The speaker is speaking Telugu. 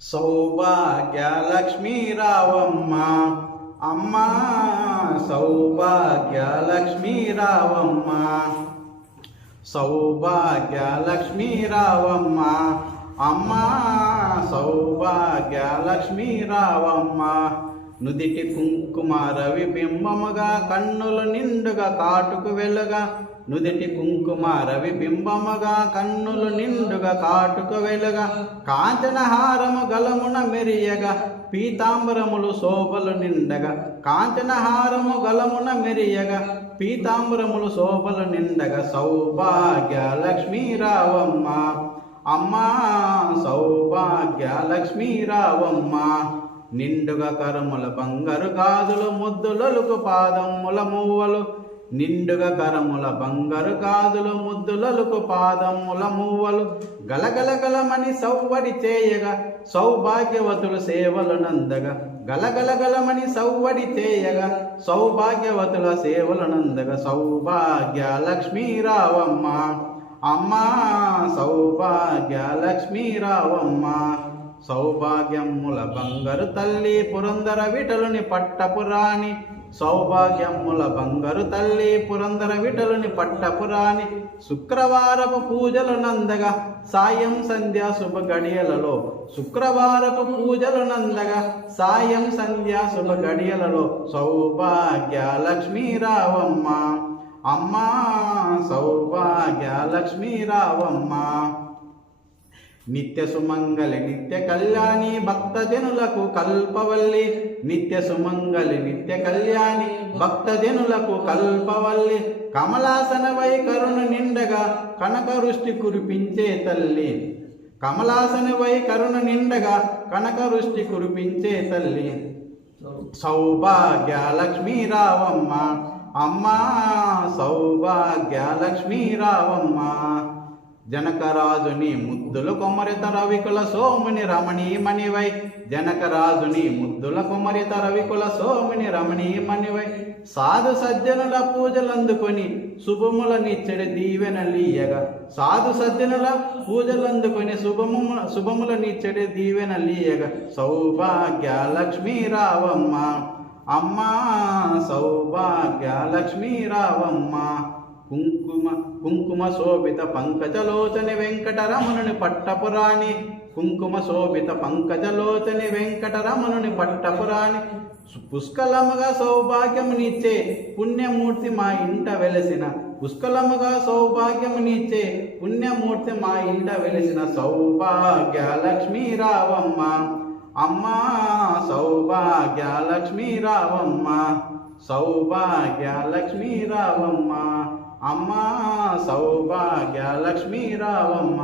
సౌభాగ్యలక్ష్మీ రావమ్మ అమ్మ సౌభాగ్యలక్ష్మీ రావమ్మ సౌభాగ్యలక్ష్మీ రావమ్మ అమ్మ సౌభాగ్యలక్ష్మీ రావమ్మ నుదిటి కుంకుమ రవి బింబముగా కన్నులు నిండుగా కాటుకు వెలుగా నుదిటి కుంకుమ రవి బింబముగా కన్నులు నిండుగా కాటుకు వెలుగా కాంచనహారము గలమున మెరియగా పీతాంబరములు శోభలు నిండగా కాంచనహారము గలమున మెరియగా పీతాంబరములు శోభలు నిండగా సౌభాగ్యలక్ష్మీ రావమ్మ అమ్మా సౌభాగ్యలక్ష్మీ రావమ్మ నిండుగా కరముల బంగారు గాజులు ముద్దులొలుకు పాదముల మువ్వలు నిండుగా కరముల బంగారు గాజులు ముద్దులొలుకు పాదముల మువ్వలు గలగలగలమని సవ్వడి చేయగా సౌభాగ్యవతులు సేవలు నందగా గలగలగలమని సవ్వడి చేయగా సౌభాగ్యవతుల సేవలు నందగా సౌభాగ్యలక్ష్మీ రావమ్మ అమ్మా సౌభాగ్యలక్ష్మీ రావమ్మ సౌభాగ్యముల బంగారు తల్లి పురందర విఠలుని పట్టపురాణి సౌభాగ్యముల బంగారు తల్లి పురందర విఠలుని పట్టపురాణి శుక్రవారపు పూజలు నందగా సాయం సంధ్యా శుభ గడియలలో శుక్రవారపు పూజలు నందగా సాయం సంధ్యా శుభ గడియలలో సౌభాగ్యలక్ష్మీ రావమ్మ అమ్మా సౌభాగ్యలక్ష్మీ రావమ్మ నిత్య సుమంగళి నిత్య కళ్యాణి భక్తజనులకు కల్పవల్లి నిత్య సుమంగళి నిత్య కళ్యాణి భక్తజనులకు కల్పవల్లి కమలాసన వైకరుణ నిండగా కనకవృష్టి కురిపించే తల్లి కమలాసన వైకరుణ నిండగా కనకవృష్టి కురిపించే తల్లి సౌభాగ్యలక్ష్మీ రావమ్మ అమ్మా సౌభాగ్యలక్ష్మీ రావమ్మ జనకరాజుని ముద్దుల కొమ్మరిత రవికుల సోముని రమణీమణివై జనకరాజుని ముద్దుల కొమ్మరిత రవికుల సోముని రమణీమణివై సాధు సజ్జనుల పూజలందుకొని శుభములనిచ్చడి దీవెనలీయగా సాధు సజ్జనుల పూజలందుకొని శుభములనిచ్చడి దీవెనలీయగా సౌభాగ్యలక్ష్మీ రావమ్మ అమ్మా సౌభాగ్యలక్ష్మీ రావమ్మ కుంకుమ శోభిత పంకజలోచని వెంకటరమణుని పట్టపురాణి కుంకుమ శోభిత పంకజలోచని వెంకటరమణుని పట్టపురాణి పుష్కలముగా సౌభాగ్యమునిచ్చే పుణ్యమూర్తి మా ఇంట వెలసిన పుష్కలముగా సౌభాగ్యమునిచ్చే పుణ్యమూర్తి మా ఇంట వెలిసిన సౌభాగ్యలక్ష్మీ రావమ్మ అమ్మా సౌభాగ్యలక్ష్మీ రావమ్మ సౌభాగ్యలక్ష్మీ రావమ్మ అమ్మా సౌభాగ్యలక్ష్మీ రావమ్మ